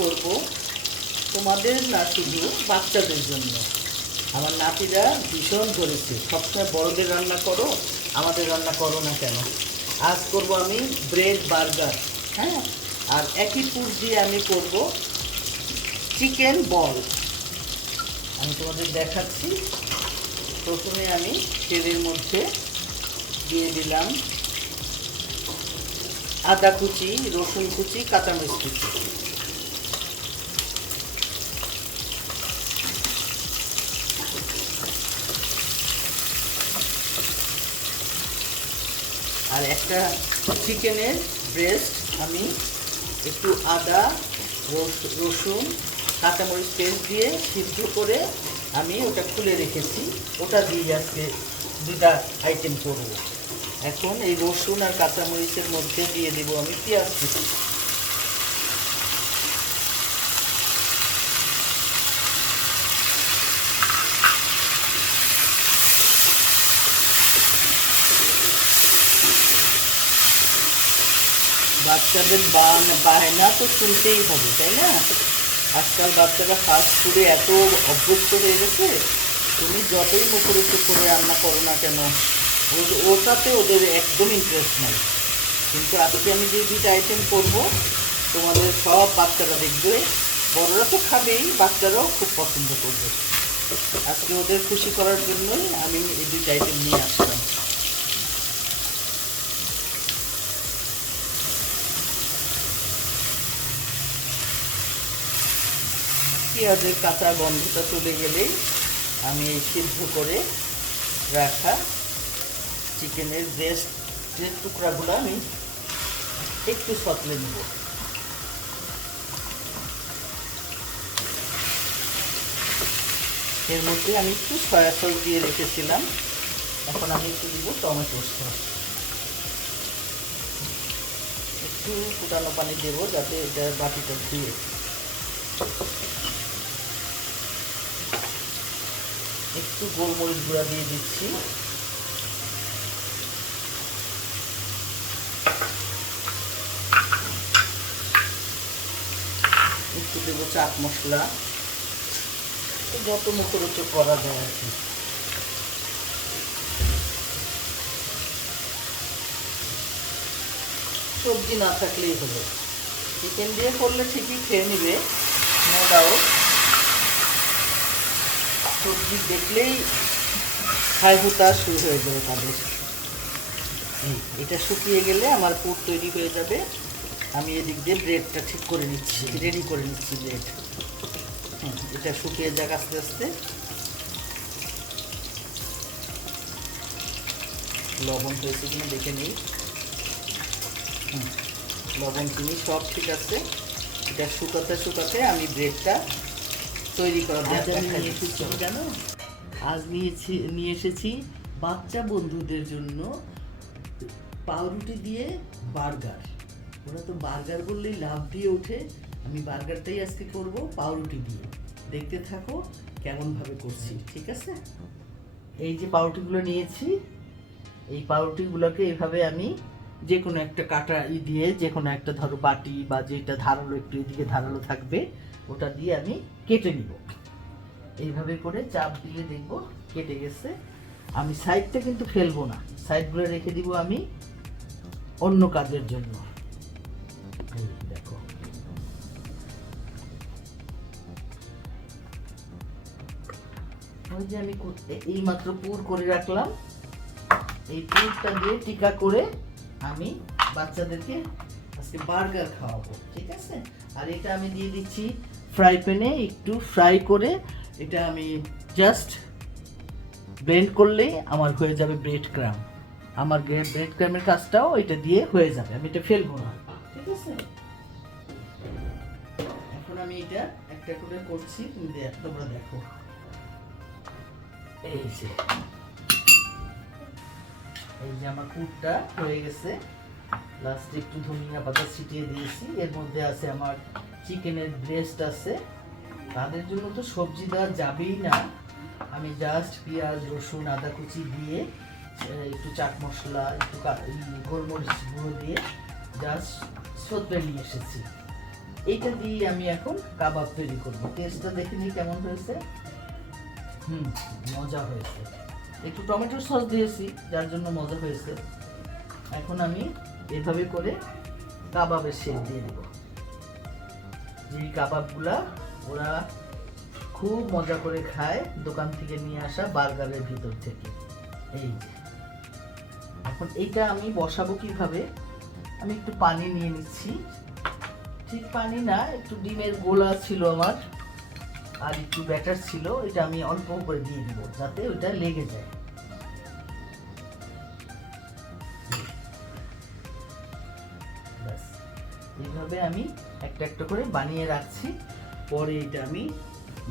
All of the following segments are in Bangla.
করব তোমাদের না, শুধু বাচ্চাদের জন্য। আমার নাতিরা ভীষণ ধরেছে, সবসময় বড়দের রান্না করো, আমাদের রান্না করো না কেন। আজ করব আমি ব্রেড বার্গার, হ্যাঁ। আর একই পুর দিয়ে আমি করব চিকেন বল। আমি তোমাদের দেখাচ্ছি। প্রথমে আমি তেলের মধ্যে দিয়ে দিলাম আদা কুচি, রসুন কুচি, কাঁচামরিচ কুচি। আর একটা চিকেনের ব্রেস্ট আমি একটু আদা, রসুন, কাঁচামরিচ পেস্ট দিয়ে সিদ্ধ করে আমি ওটা খুলে রেখেছি। ওটা দিয়ে আজকে দুটা আইটেম করব। এখন এই রসুন আর কাঁচামরিচের মধ্যে দিয়ে দেবো আমি পেঁয়াজ কুচি। বাচ্চাদের বায়না তো শুনতেই হবে, তাই না? আজকাল বাচ্চারা ফাস্ট ফুডে এত অভ্যস্ত হয়ে গেছে, তুমি যতই মুখরোচক করে রান্না করো না কেন, ওটাতে ওদের একদম ইন্টারেস্ট নাই। কিন্তু আজকে আমি যে দুটো আইটেম করব, তোমাদের সব বাচ্চারা দেখবে, বড়রা তো খাবেই, বাচ্চারাও খুব পছন্দ করবে। আজকে ওদের খুশি করার জন্যই আমি এই দুটো আইটেম নিয়ে আসলাম। পেঁয়াজের কাঁচা গন্ধটা চলে গেলেই আমি এই সিদ্ধ করে রাখা চিকেনের ব্রেস্টের টুকরাগুলো আমি একটু সতলে নেব। এর মধ্যে আমি একটু সয়া সস দিয়ে রেখেছিলাম, এখন আমি একটু দিব টমেটো সস। একটু ফুটানো পানি দেবো যাতে এটা বাটিটা ধুয়ে। একটু গোলমরিচ গুঁড়া দিয়ে দিচ্ছি। একটু দেবো চাট মশলা, যত মুখরোচক করা যায় আর কি। সবজি না থাকলেই হলো, চিকেন দিয়ে করলে ঠিকই খেয়ে নিবে, নো ডাউট। সবজি দেখলেই খাই হুতা শুরু হয়ে যাবে তাদের। এটা শুকিয়ে গেলে আমার পুর তৈরি হয়ে যাবে। আমি এদিক দিয়ে ব্রেডটা ঠিক করে নিচ্ছি, রেডি করে নিচ্ছি ব্রেড। এটা শুকিয়ে যাক আস্তে আস্তে। লবণ হয়েছে কিনা দেখে নিই। লবণ চিনি সব ঠিক আছে। এটা শুকাতে শুকাতে আমি ব্রেডটা তৈরি করা জানো। আজ নিয়ে এসেছি বাচ্চা বন্ধুদের জন্য পাউরুটি দিয়ে বার্গার। ওরা তো বার্গার বললেই লাভ দিয়ে ওঠে, আমি বার্গারটাই আজকে করব পাউরুটি দিয়ে। দেখতে থাকো কেমনভাবে করছি, ঠিক আছে? এই যে পাউরুটিগুলো নিয়েছি, এই পাউরুটিগুলোকে এইভাবে আমি যে কোনো একটা কাটা দিয়ে, যে কোনো একটা ধরো বাটি বা যেটা ধারালো, একটু এদিকে ধারালো থাকবে, ওটা দিয়ে আমি কেটে নিব। এইভাবে করে চাপ দিয়ে দেখব কেটে গেছে। আমি সাইডটা কিন্তু ফেলবো না, সাইডগুলো রেখে দিব আমি অন্য কাজের জন্য। দেখো, ওই যে আমি এই মাত্র পুর করে রাখলাম, এই পুরটা দিয়ে টিকা করে আমি বাচ্চাদেরকে আজকে বার্গার খাওয়াবো, ঠিক আছে? আর এটা আমি দিয়ে দিচ্ছি ফ্রাই প্যানে, একটু ফ্রাই করে এটা আমি জাস্ট ব্লেন্ড করলেই আমার হয়ে যাবে ব্রেড ক্রাম। আমার ব্রেড ক্রামের কাজটাও এটা দিয়ে হয়ে যাবে, আমি এটা ফেলবো না, ঠিক আছে? এখন আমি এটা একটা করে করছি, তোমরা দেখো। এই যে আমার পুরটা হয়ে গেছে। লাস্টে একটু ধনিয়া পাতা ছিটিয়ে দিয়েছি। এর মধ্যে আছে আমার চিকেনের ব্রেস্ট আছে। তাদের জন্য তো সবজি দেওয়া যাবেই না, আমি জাস্ট পেঁয়াজ, রসুন, আদা কুচি দিয়ে, একটু চাট মশলা, একটু গোলমরিচ গুঁড়ো দিয়ে জাস্ট সতরে নিয়ে এসেছি। এইটা দিয়ে আমি এখন কাবাব তৈরি করব। টেস্টটা দেখে নিই কেমন হয়েছে। মজা হয়েছে। একটু টমেটোর সস দিয়েছি যার জন্য মজা হয়েছে। এখন আমি এভাবে করে কাবাবের শেপ দিয়ে দেব। যে কাবাবগুলা ওরা খুব মজা করে খায় দোকান থেকে নিয়ে আসা বার্গারের ভিতর থেকে। এই যে এখন এইটা আমি বসাবো কিভাবে, আমি একটু পানি নিয়ে নিচ্ছি। ঠিক পানি না, একটু ডিমের গোলা ছিল আমার আর একটু ব্যাটার ছিল, এটা আমি অল্প করে দিয়ে দিব যাতে ওটা লেগে যায়। ব্যাস এইভাবে আমি একটা একটা করে বানিয়ে রাখছি, পরে এটা আমি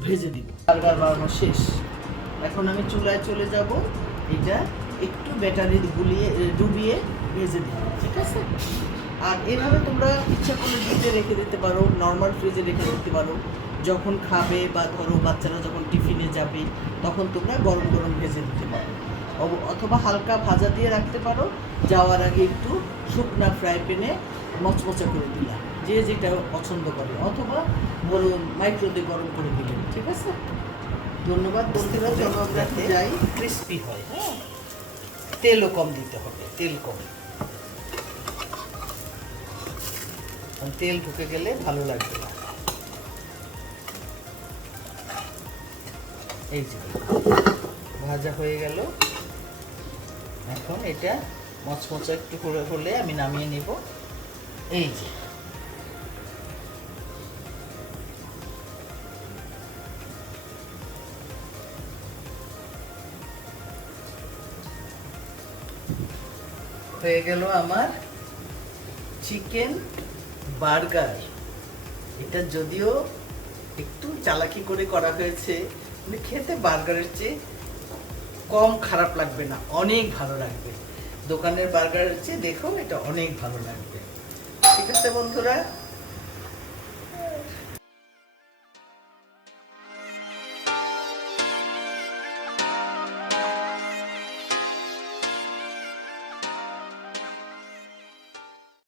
ভেজে দিব। বার্গার বানানো শেষ। এখন আমি চুলায় চলে যাব, এটা একটু ব্যাটারি ডুবিয়ে ভেজে দিব, ঠিক আছে? আর এভাবে তোমরা ইচ্ছা করলে ডিপে রেখে দিতে পারো, নর্মাল ফ্রিজে রেখে দিতে পারো। যখন খাবে বা ধরো বাচ্চারা যখন টিফিনে যাবে তখন তোমরা গরম গরম ভেজে দিতে পারো, অথবা হালকা ভাজা দিয়ে রাখতে পারো। যাওয়ার আগে একটু শুকনা ফ্রাই প্যানে মচমচা করে দিলাম, যে যেটা পছন্দ করে, অথবা গরম মাইক্রোতে গরম করে দিলেন, ঠিক আছে? ধন্যবাদ বন্ধুরা। চলো আমরা যাই, ক্রিস্পি হয়। হ্যাঁ, তেলও কম দিতে হবে, তেল কম, তেল ঢুকে গেলে ভালো লাগবে না। এই যে ভাজা হয়ে গেল, এখন এটা মচমচা একটু করে হলে আমি নামিয়ে নেব। এই যে হয়ে গেল আমার চিকেন বার্গার। এটা যদিও একটু চালাকি করে করা হয়েছে, মানে খেতে বার্গারের চেয়ে কম খারাপ লাগবে না, অনেক ভালো লাগবে। দোকানের বার্গারের চেয়ে দেখো এটা অনেক ভালো লাগবে। ঠিক আছে বন্ধুরা।